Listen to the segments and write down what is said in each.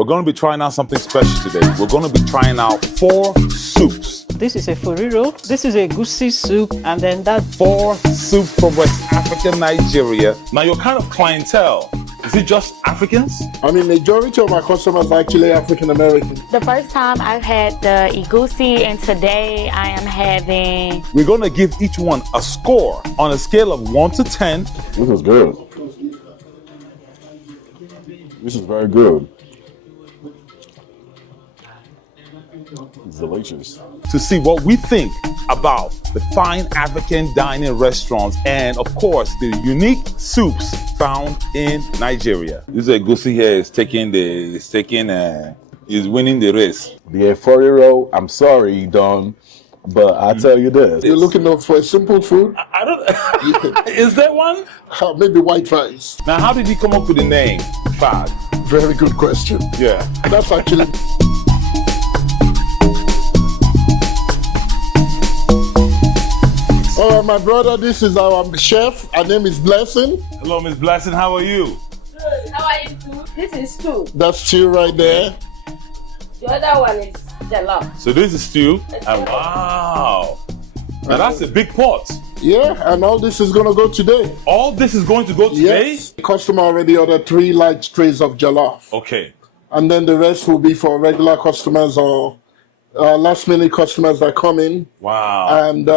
We're going to be trying out something special today. We're going to be trying out 4 soups. This is Efo Riro. This is Egusi Soup, and then that 4 soup from West Africa, Nigeria. Now, your kind of clientele, is it just Africans? I mean, majority of my customers are actually African American. The first time I've had the Egusi, and today I am having... We're going to give each one a score on a scale of 1 to 10. This is good. This is very good. It's delicious. To see what we think about the fine African dining restaurants and, of course, the unique soups found in Nigeria. This Egusi here is winning the race. The Efo Riro, I'm sorry, Don, but I tell you this. You're looking for a simple food? I don't. Is there one? Maybe white rice. Now, how did you come up with the name Fad? Very good question. Yeah. That's actually... All right, my brother, this is our chef. Her name is Blessing. Hello, Miss Blessing. How are you? Good. How are you too? This is stew. That's stew right there. The other one is jollof. So this is stew. And wow. Now that's a big pot. Yeah, and all this is going to go today. All this is going to go today? Yes. The customer already ordered 3 large trays of jollof. Okay. And then the rest will be for regular customers or last minute customers that come in. Wow. And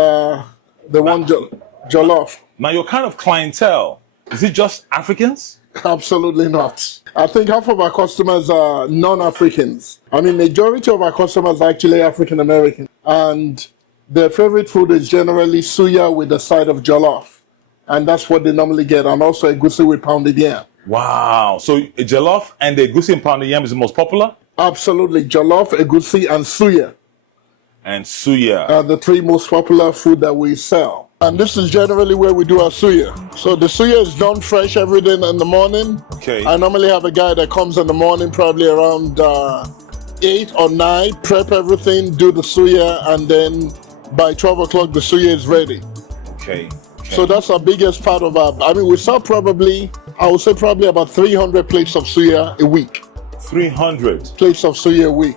the one jollof. Now your kind of clientele, is it just Africans? Absolutely not. I think half of our customers are non-Africans. I mean, majority of our customers are actually African American. And their favorite food is generally suya with a side of jollof. And that's what they normally get. And also egusi with pounded yam. Wow. So jollof and the egusi and pounded yam is the most popular? Absolutely. Jollof, egusi, and suya. And suya. Are the 3 most popular food that we sell. And this is generally where we do our suya. So the suya is done fresh every day in the morning. Okay. I normally have a guy that comes in the morning, probably around 8 or 9, prep everything, do the suya, and then by 12 o'clock the suya is ready. Okay. So that's our biggest part of our, I mean, we sell probably, I would say probably about 300 plates of suya a week. 300 plates of suya a week.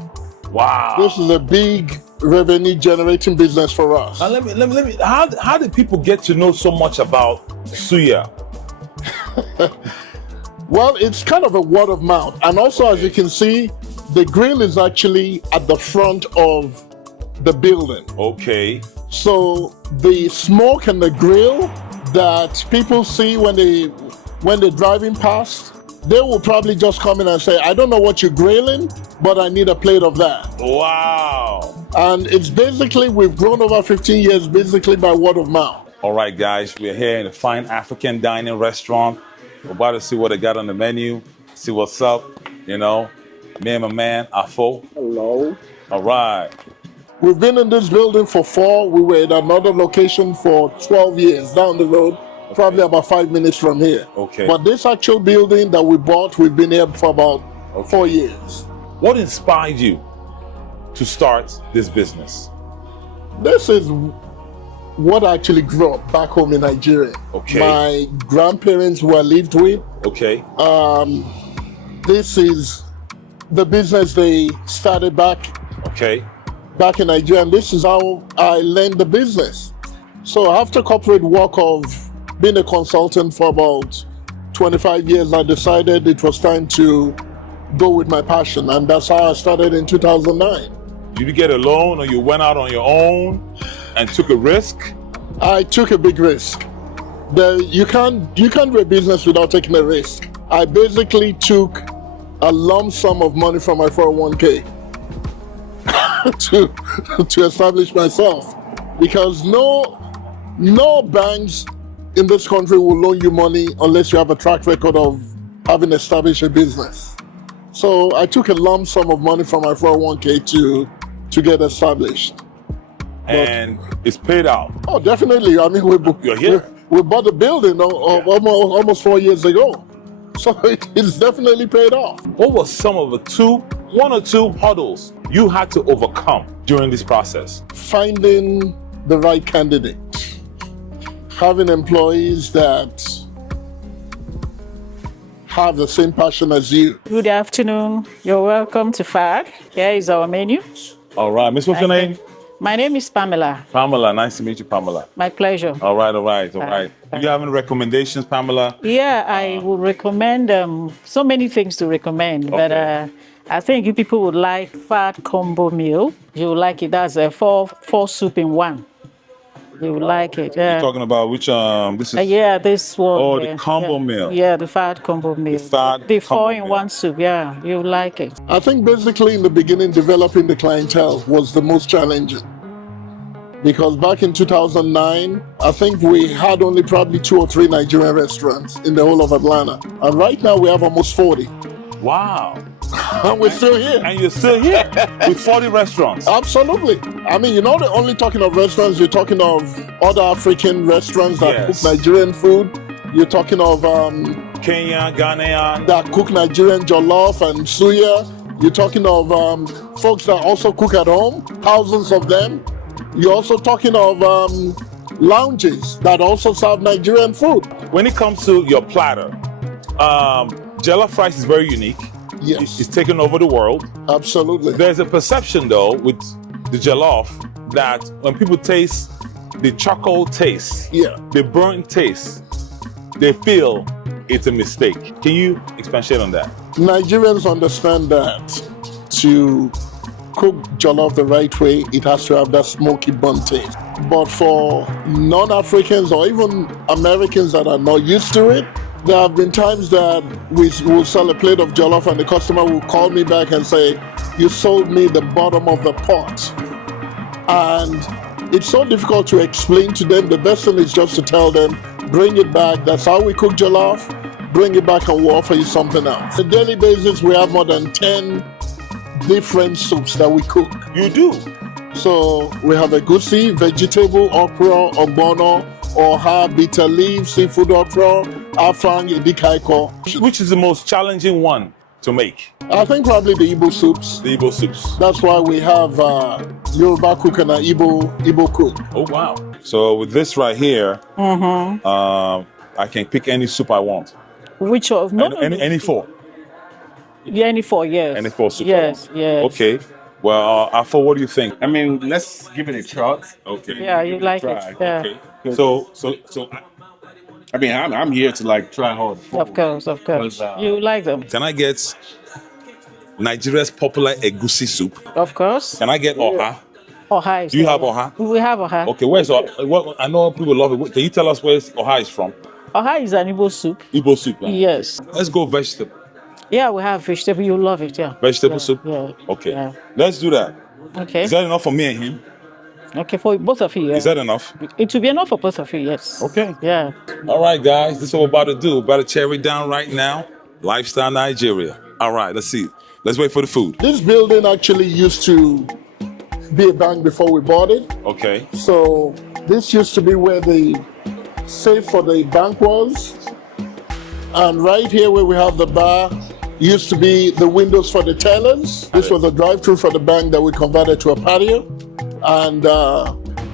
Wow. This is a big revenue generating business for us. Now let me how did people get to know so much about suya? Well, it's kind of a word of mouth. And also, as you can see, the grill is actually at the front of the building. Okay. So the smoke and the grill that people see when they're driving past, they will probably just come in and say, I don't know what you're grilling, but I need a plate of that. Wow. And it's basically, we've grown over 15 years basically by word of mouth. All right, guys, we're here in a fine African dining restaurant. We're about to see what they got on the menu, see what's up, you know. Me and my man, Afo. Hello. All right. We've been in this building for 4. We were at another location for 12 years down the road. Probably about 5 minutes from here. Okay. But this actual building that we bought, we've been here for about 4 years. What inspired you to start this business? This is what I actually grew up back home in Nigeria. Okay. My grandparents who I lived with. Okay. This is the business they started back in Nigeria, and this is how I learned the business. So after corporate work of being a consultant for about 25 years, I decided it was time to go with my passion, and that's how I started in 2009. Did you get a loan or you went out on your own and took a risk? I took a big risk. You can't do a business without taking a risk. I basically took a lump sum of money from my 401k to establish myself, because no banks in this country will loan you money unless you have a track record of having established a business. So I took a lump sum of money from my 401k to get established. And it's paid out. Oh, definitely. I mean, we bought the building almost 4 years ago. So it's definitely paid off. What were some of the 1 or 2 hurdles you had to overcome during this process? Finding the right candidate. Having employees that have the same passion as you. Good afternoon. You're welcome to FAD. Here is our menu. All right, Miss, what's your name? My name is Pamela. Pamela, nice to meet you, Pamela. My pleasure. All right. Do you have any recommendations, Pamela? Yeah, I would recommend so many things to recommend, but I think you people would like FAD combo meal. You will like it. That's a four soup in one. You will like it. You're talking about which this is? Yeah, this one. Oh, the combo meal. Yeah, the FAD combo meal. The 4-in-1 soup. Yeah, you will like it. I think basically in the beginning, developing the clientele was the most challenging. Because back in 2009, I think we had only probably 2 or 3 Nigerian restaurants in the whole of Atlanta. And right now we have almost 40. Wow. And we're still here. And you're still here with 40 restaurants. Absolutely. I mean, you're not only talking of restaurants, you're talking of other African restaurants that cook Nigerian food. You're talking of Kenya, Ghanaian. that cook Nigerian jollof and suya. You're talking of folks that also cook at home, thousands of them. You're also talking of lounges that also serve Nigerian food. When it comes to your platter, jollof rice is very unique. Yes. It's taken over the world. Absolutely. There's a perception, though, with the jollof that when people taste the charcoal taste, the burnt taste, they feel it's a mistake. Can you expatiate on that? Nigerians understand that to cook jollof the right way, it has to have that smoky burnt taste. But for non-Africans or even Americans that are not used to it, there have been times that we will sell a plate of jollof and the customer will call me back and say, you sold me the bottom of the pot. And it's so difficult to explain to them. The best thing is just to tell them, bring it back. That's how we cook jollof. Bring it back and we'll offer you something else. On a daily basis, we have more than 10 different soups that we cook. You do? So we have egusi, vegetable, okra, ogbono, oha, bitter leaf, seafood okra, afang, edikaikong. Which is the most challenging one to make? I think probably the Igbo soups. The Igbo soups. That's why we have Yoruba cook and an Igbo cook. Oh, wow. So with this right here, I can pick any soup I want. Which of? No, any 4? Yeah, any 4, yes. Any 4 soups? Yes, yes. Okay. Well, Efo, what do you think? I mean, let's give it a shot. Okay. Yeah, you like it. Yeah. Okay. So I mean, I'm here to like try hard. Of course. You like them. Can I get Nigeria's popular Egusi soup? Of course. Can I get Oha? Oha is Do you have Oha? We have Oha. Okay, where's Oha? Well, I know people love it. Can you tell us where Oha is from? Oha is an Igbo soup. Igbo soup. Huh? Yes. Let's go vegetable. Yeah, we have vegetable. You love it, yeah. Vegetable soup? Yeah. Okay. Yeah. Let's do that. Okay. Is that enough for me and him? Okay, for both of you, yeah. Is that enough? It will be enough for both of you, yes. Okay. Yeah. All right, guys. This is what we're about to do. We're about to cherry down right now. Lifestyle Nigeria. All right, let's see. Let's wait for the food. This building actually used to be a bank before we bought it. Okay. So this used to be where the safe for the bank was. And right here where we have the bar used to be the windows for the tellers. This was a drive-through for the bank that we converted to a patio. And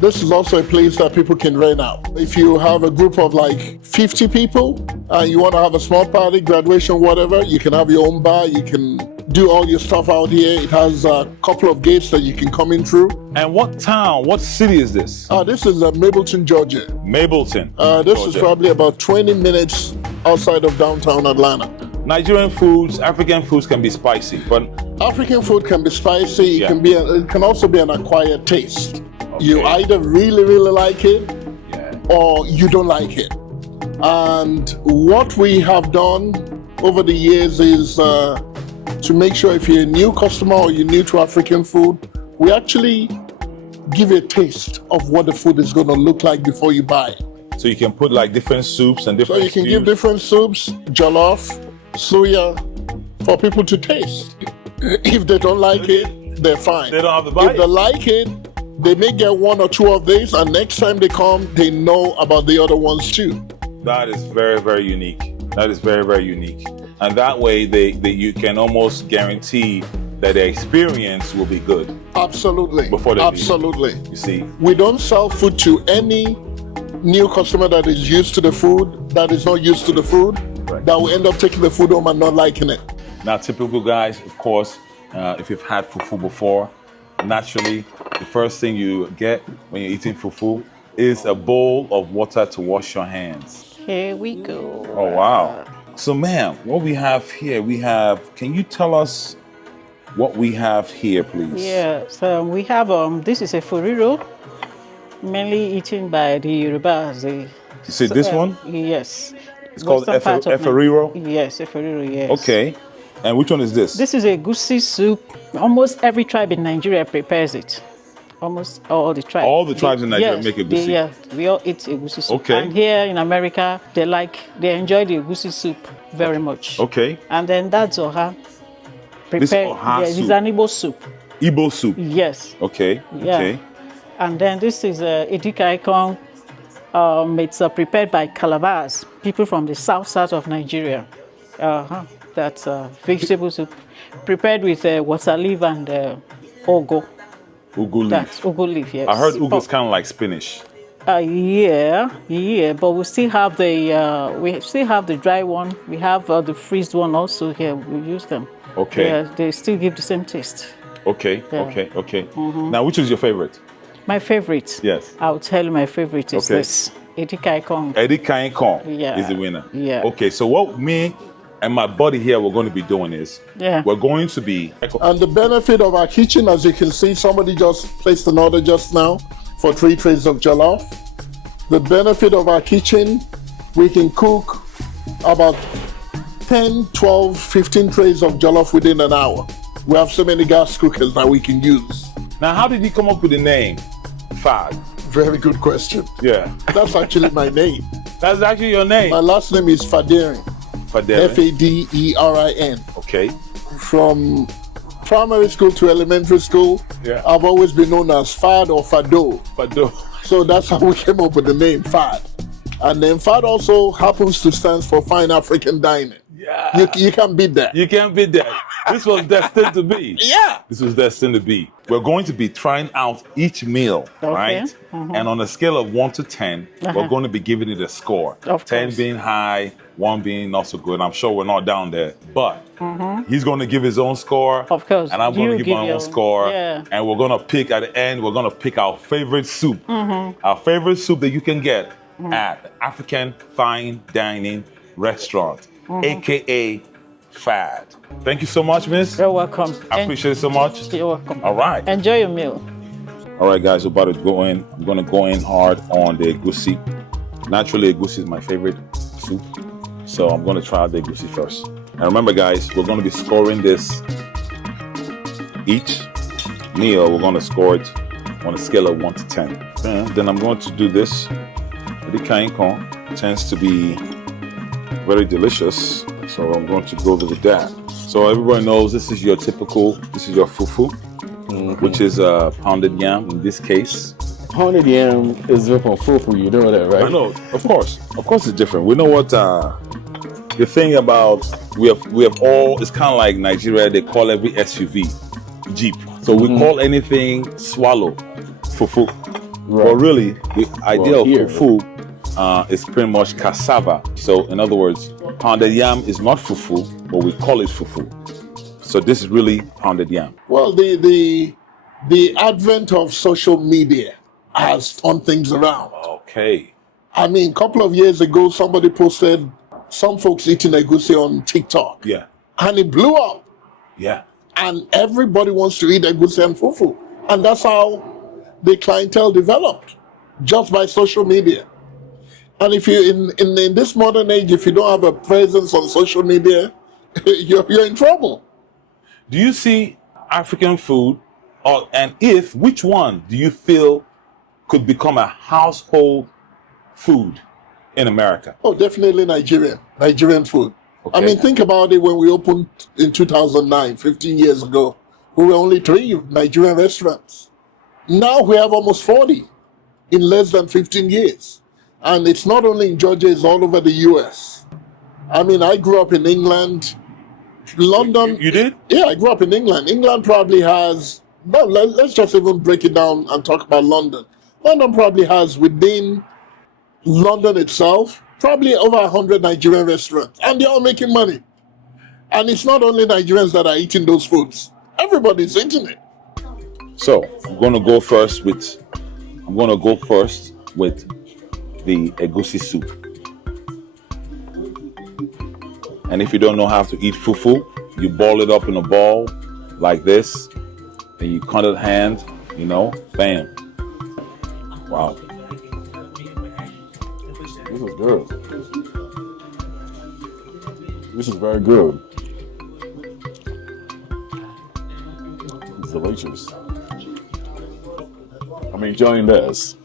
this is also a place that people can rent out. If you have a group of like 50 people and you want to have a small party, graduation, whatever, you can have your own bar. You can do all your stuff out here. It has a couple of gates that you can come in through. And what town, what city is this? This is Mableton, Georgia. Mableton. This Georgia. is probably about 20 minutes outside of downtown Atlanta. Nigerian foods, African foods can be spicy, but African food can be spicy. It can also be an acquired taste. Okay. You either really like it or you don't like it. And what we have done over the years is to make sure if you're a new customer or you're new to African food, we actually give you a taste of what the food is going to look like before you buy it. So you can put like different soups and different So you can give different soups, jollof, suya, for people to taste. If they don't like it, they're fine. They don't have to buy If they like it, they may get 1 or 2 of these, and next time they come, they know about the other ones too. That is very unique. That is very unique. And that way you can almost guarantee that the experience will be good. Absolutely. Before they Absolutely. leave. You see? We don't sell food to any new customer that is used to the food, that is not used to the food. Right. that will end up taking the food home and not liking it. Now, typical guys, of course, if you've had fufu before, naturally, the first thing you get when you're eating fufu is a bowl of water to wash your hands. Here we go. Oh, wow. So, ma'am, what we have here, can you tell us what we have here, please? Yeah, so we have, this is Efo Riro, mainly eaten by the Yoruba. You see this one? Yes. It's called Efo Riro? Yes, Efo Riro, yes. Okay. And which one is this? This is a Egusi Soup. Almost every tribe in Nigeria prepares it. Almost all the tribes. All the tribes in Nigeria make Egusi? We all eat Egusi Soup. Okay. And here in America, they enjoy the Egusi Soup very much. Okay. And then that's Oha. This Oha soup. It's an Igbo soup. Igbo soup? Yes. Okay. Yeah. Okay. And then this is Edikaikong. It's prepared by Calabars, people from the south of Nigeria. That's vegetable soup prepared with water leaf and ogo. Ugu leaf. That's ugu leaf, yes. I heard ugu is kind of like spinach. Yeah, but we still have the dry one. We have the freezed one also here. We use them. Okay. They still give the same taste. Okay. Yeah. Okay. Now, which is your favorite? My favorite. Yes. I'll tell you my favorite is this. Edikaikong. Edikaikong is the winner. Yeah. Okay, so what me and my buddy here we're going to be doing is we're going to be... And the benefit of our kitchen, as you can see, somebody just placed an order just now for 3 trays of jollof. The benefit of our kitchen, we can cook about 10, 12, 15 trays of jollof within an hour. We have so many gas cookers that we can use. Now, how did you come up with the name, Fad? Very good question. Yeah. That's actually my name. That's actually your name? My last name is Faderin. Faderin. Faderin. Okay. From primary school to elementary school, I've always been known as Fad or Fado. Fado. So that's how we came up with the name Fad. And then Fad also happens to stand for Fine African Dining. Yeah. You can't beat that. You can't beat that. This was destined to be. Yeah. This was destined to be. We're going to be trying out each meal, right? Mm-hmm. And on a scale of 1 to 10, we're going to be giving it a score. 10 being high, 1 being not so good. I'm sure we're not down there, but he's going to give his own score. Of course. And I'm going to give my own score. Yeah. And we're going to pick at the end, we're going to pick our favorite soup. Our favorite soup that you can get at African Fine Dining Restaurant, AKA Fad. Thank you so much, Miss. You're welcome. I appreciate it so much. You're welcome. All right. Enjoy your meal. All right, guys, we're about to go in. I'm going to go in hard on the egusi. Naturally, egusi is my favorite soup. So I'm going to try out the egusi first. And remember, guys, we're going to be scoring this. Each meal, we're going to score it on a scale of 1 to 10. Then I'm going to do this. Edikaikong tends to be very delicious. So I'm going to go with that. So everybody knows this is your fufu, which is pounded yam in this case. Pounded yam is different from fufu, you know that, right? I know, of course it's different. We know what the thing about, we have all, it's kind of like Nigeria, they call every SUV Jeep. So we call anything swallow fufu. Right. But really, the idea of here, fufu is pretty much cassava. So in other words, pounded yam is not fufu, but we call it fufu. So this is really pounded yam. Well, the advent of social media has turned things around. Okay. I mean, a couple of years ago, somebody posted some folks eating egusi on TikTok. Yeah. And it blew up. Yeah. And everybody wants to eat egusi and fufu. And that's how the clientele developed, just by social media. And if you in this modern age, if you don't have a presence on social media, you're in trouble. Do you see African food, which one do you feel could become a household food in America? Oh, definitely Nigerian food. Okay. I mean, think about it. When we opened in 2009, 15 years ago, we were only 3 Nigerian restaurants. Now we have almost 40 in less than 15 years. And it's not only in Georgia, it's all over the US. I mean, I grew up in England, London. You did? Yeah, I grew up in England. England probably has, well, let's just even break it down and talk about London. London probably has, within London itself, probably over 100 Nigerian restaurants, and they're all making money. And it's not only Nigerians that are eating those foods. Everybody's eating it. So I'm gonna go first with the Egusi soup. And if you don't know how to eat fufu, you boil it up in a ball like this, and you cut it hand, you know, bam. Wow. This is good. This is very good. It's delicious. I'm enjoying this.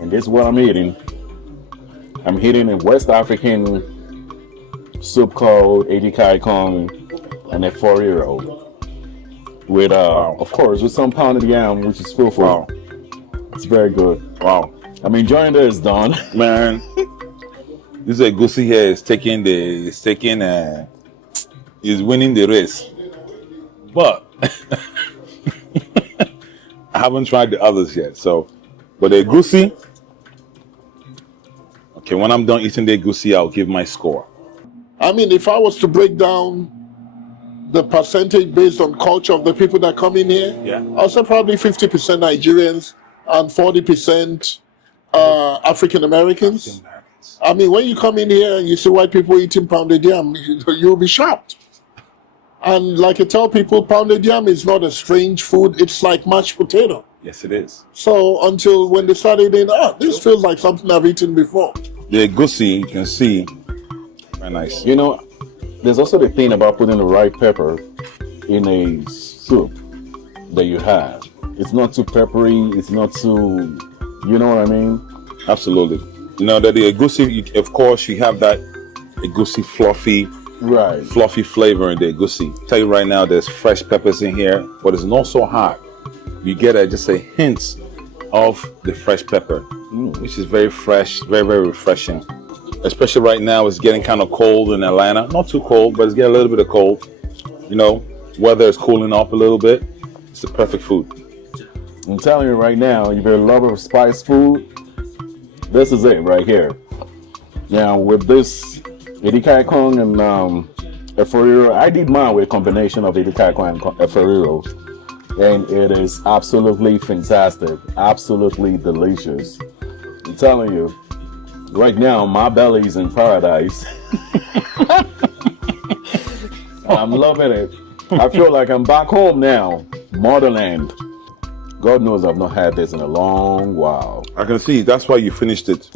And this is what I'm eating. I'm eating a West African soup called Edikaikong and Efo Riro. With, of course, with some pounded yam, which is fufu. Wow. It's very good. Wow. I'm enjoying this, Don. Man, this Egusi here is is winning the race. But I haven't tried the others yet. So, but the Egusi, okay, when I'm done eating the Egusi, I'll give my score. I mean, if I was to break down the percentage based on culture of the people that come in here, Yeah. I'll say probably 50% Nigerians and 40% African Americans. I mean, when you come in here and you see white people eating pounded yam, you'll be shocked. And like I tell people, pounded yam is not a strange food. It's like mashed potato. Yes, it is. So until when they started in, this feels like something I've eaten before. The Egusi, you can see, very nice. You know, there's also the thing about putting the right pepper in a soup that you have. It's not too peppery. It's not too, you know what I mean? Absolutely. You know that the Egusi, of course, you have that Egusi fluffy flavor in the Egusi. Tell you right now, there's fresh peppers in here, but it's not so hot. You get just a hint of the fresh pepper, which is very fresh, very, very refreshing. Especially right now, it's getting kind of cold in Atlanta. Not too cold, but it's getting a little bit of cold. You know, weather is cooling up a little bit. It's the perfect food. I'm telling you right now, if you're a lover of spice food, this is it right here. Now with this Edikaikong and Efo Riro, I did mine with a combination of Edikaikong and Efo Riro, and it is absolutely fantastic, absolutely delicious. I'm telling you, right now my belly's in paradise. I'm loving it. I feel like I'm back home now, motherland. God knows I've not had this in a long while. I can see, that's why you finished it.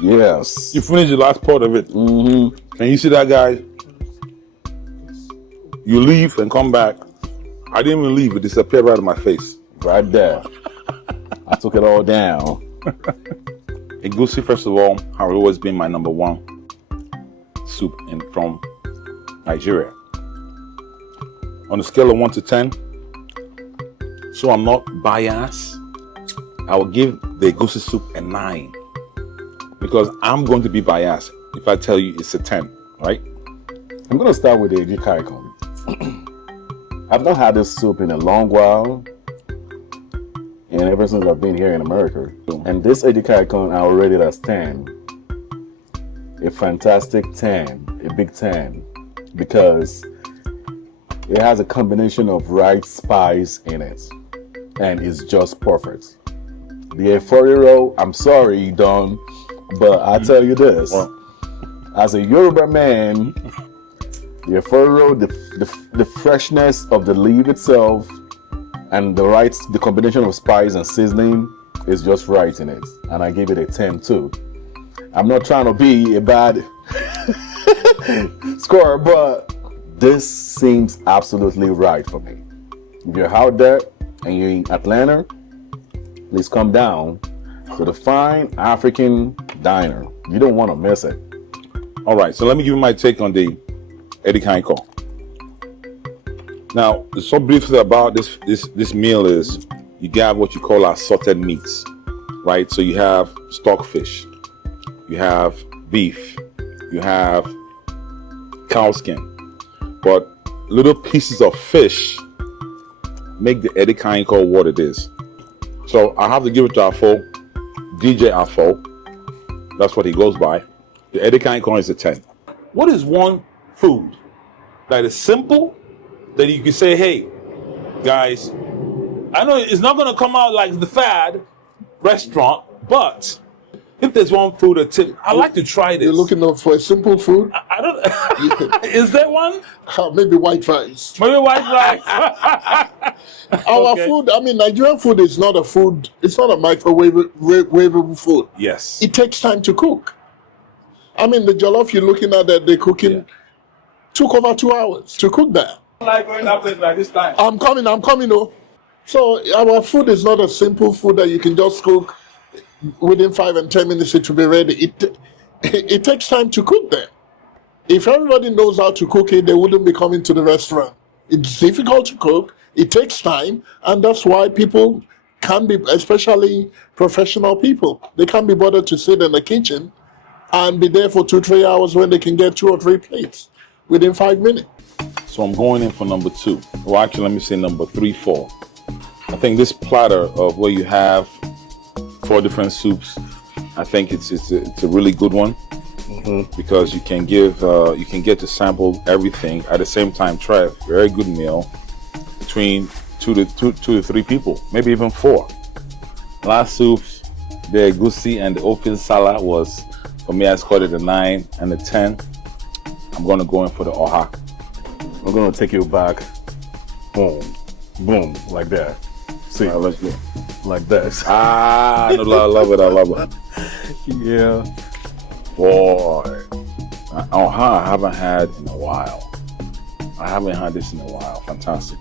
Yes. You finished the last part of it. Mm-hmm. And you see that guy? You leave and come back. I didn't even leave, it disappeared right in my face. Right there. I took it all down. Egusi, first of all, has always been my number one soup from Nigeria. On a scale of 1 to 10, so I'm not biased, I will give the Egusi soup a 9. Because I'm going to be biased if I tell you it's a 10, right? I'm going to start with the Edikaikong. I've not had this soup in a long while, and ever since I've been here in America. And this Edikaikong, I will rate it as 10. A fantastic 10, a big 10, because it has a combination of right spice in it, and it's just perfect. The Efo Riro, I'm sorry, Don, but I tell you this, as a Yoruba man, the Efo Riro, the freshness of the leaf itself and the combination of spice and seasoning is just right in it, and I give it a 10 too. I'm not trying to be a bad scorer, but this seems absolutely right for me. If you're out there and you're in Atlanta, please come down to the fine African diner. You don't want to miss it. All right, so let me give you my take on the Edikaikong. Now, so briefly about this meal is you got what you call assorted meats, right? So you have stockfish, you have beef, you have cow skin, but little pieces of fish make the Edikaikong what it is. So I have to give it to Afo, DJ Afo. That's what he goes by. The Edikaikong is a 10. What is one food that is simple that you can say, hey, guys, I know it's not going to come out like the fad restaurant, but if there's one food that I'd like to try this. You're looking up for a simple food? I don't. Is there one? Maybe white rice. Maybe white rice. Our food, I mean, Nigerian food is not a food. It's not a microwavable food. Yes. It takes time to cook. I mean, the jollof you're looking at that they're cooking took over 2 hours to cook that. Like going up like this time. I'm coming, oh. So our food is not a simple food that you can just cook within 5 and 10 minutes it will be ready. It takes time to cook them. If everybody knows how to cook it, they wouldn't be coming to the restaurant. It's difficult to cook. It takes time, and that's why people can be, especially professional people, they can't be bothered to sit in the kitchen and be there for 2-3 hours when they can get 2 or 3 plates within 5 minutes. So I'm going in for number 2. Well, actually, let me say number 3, 4. I think this platter of where you have 4 different soups, I think it's a really good one, because you can get to sample everything at the same time. Try a very good meal between two to three people, maybe even 4. Last soups, the Egusi and the open salad was, for me, I scored it a 9 and a 10. I'm gonna go in for the Oha. I'm gonna take you back. Boom, boom, like that. See, All right, let's go. like this. I love it. I love it. Yeah. Boy, Oha I haven't had in a while. I haven't had this in a while. Fantastic.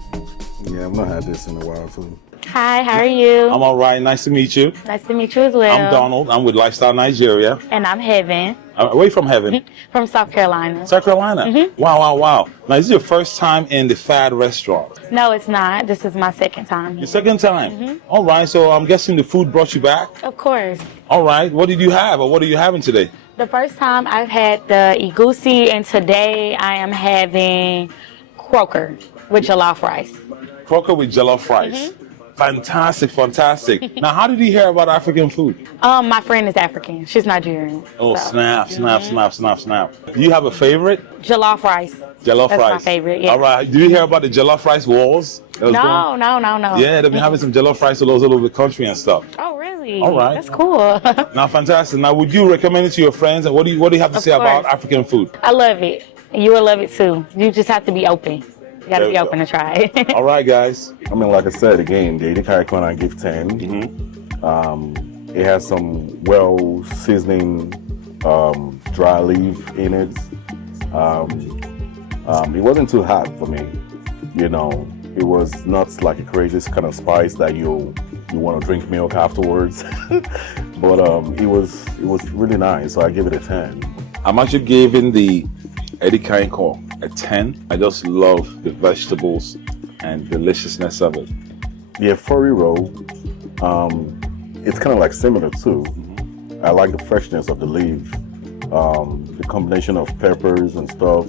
Yeah, I've not had this in a while too. Hi, how are you? I'm all right. Nice to meet you. Nice to meet you as well. I'm Donald. I'm with Lifestyle Nigeria. And I'm Heaven. Away from Heaven. From South Carolina. South Carolina. Wow. Now, this is your first time in the Fad restaurant. No, it's not. This is my second time. Your second time? All right. So I'm guessing the food brought you back? Of course. All right. What did you have, or what are you having today? The first time I've had the Egusi, and today I am having croaker with jollof rice. Croaker with jollof rice. Fantastic. Now, how did you hear about African food? My friend is African. She's Nigerian. Oh, so. snap. Do you have a favorite? Jollof rice. Jollof That's rice. my favorite, yeah. All right. Did you hear about the jollof rice wars? No. Yeah, they've been having some jollof rice all over the country and stuff. Oh, really? All right. That's cool. Now, fantastic. Now, would you recommend it to your friends? And what do you have to say about African food? I love it. You will love it too. You just have to be open. You got to be open to try it. All right, guys. I mean, like I said, again, the Edikaikong I give 10. It has some well-seasoning dry leaf in it. It wasn't too hot for me. You know, it was not like a crazy kind of spice that you want to drink milk afterwards. But it was really nice, so I give it a 10. I'm actually giving the Edikaikong a 10. I just love the vegetables and deliciousness of it. The Efo Riro, it's kind of like similar too. I like the freshness of the leaf, the combination of peppers and stuff.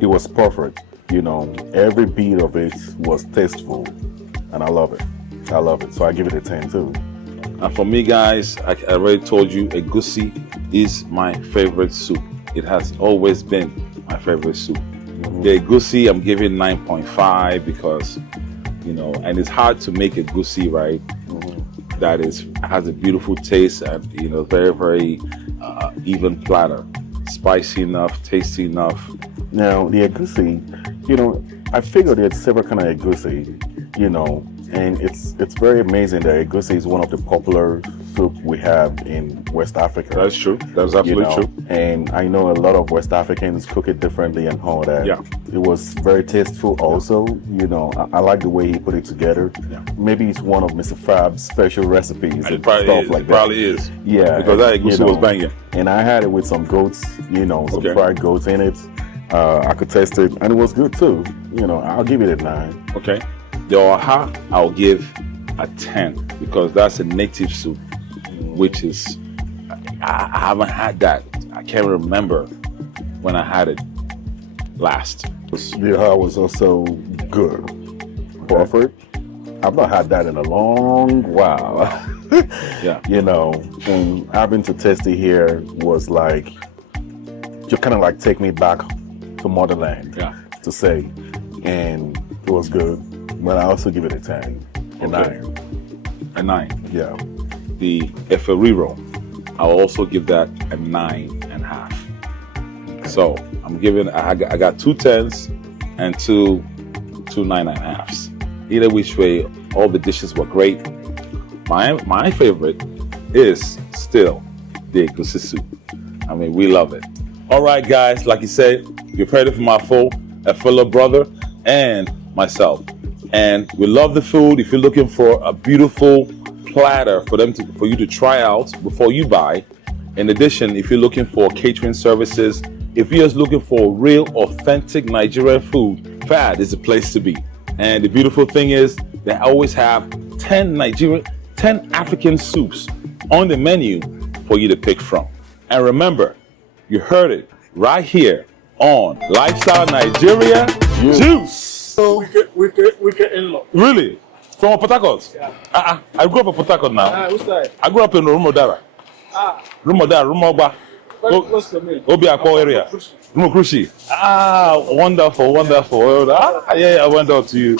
It was perfect, you know. Every bit of it was tasteful, and I love it. So I give it a 10 too. And for me, guys, I already told you, Egusi is my favorite soup. It has always been my favorite soup. The Egusi, I'm giving 9.5 because, you know, and it's hard to make Egusi, right? That has a beautiful taste and, you know, very even platter. Spicy enough, tasty enough. Now, the Egusi, you know, I figured there's several kind of Egusi, you know, and it's very amazing that Egusi is one of the popular soup we have in West Africa. That's true. That's absolutely true. And I know a lot of West Africans cook it differently and all that. Yeah. It was very tasteful also. You know, I like the way he put it together. Yeah. Maybe it's one of Mr. Fab's special recipes and probably stuff is. like It that. probably is. Yeah. Because that Egusi was banging. And I had it with some goats, you know, some fried goats in it. I could taste it, and it was good too. You know, I'll give it a 9. Okay. The Oha, I'll give a 10 because that's a native soup, which is, I haven't had that. I can't remember when I had it last. The Oha was also good. Perfect. I've not had that in a long while. Yeah. You know, and having to taste it here was like, you kind of like take me back to motherland. Yeah. To say, and it was good, but I also give it a 10, a 9. A 9. Yeah. The Efo Riro, I'll also give that a 9.5. So I'm giving, I got 2 10s and two 9.5s. Either which way, all the dishes were great. My favorite is still the Egusi Soup. I mean, we love it. All right, guys, like you said, you've heard it from my a fellow brother and myself. And we love the food. If you're looking for a beautiful platter for you to try out before you buy. In addition, if you're looking for catering services, if you're just looking for real, authentic Nigerian food, FAD is the place to be. And the beautiful thing is, they always have 10 African soups on the menu for you to pick from. And remember, you heard it right here on Lifestyle Nigeria Juice. So we can in-law. Really? From Port Harcourt? Yeah. I grew up in Port Harcourt now. Which side? I grew up in Rumodara. Rumodara. Close to me. Obi Akpo area. Rumokrushi. Wonderful. Yeah, I went out to you.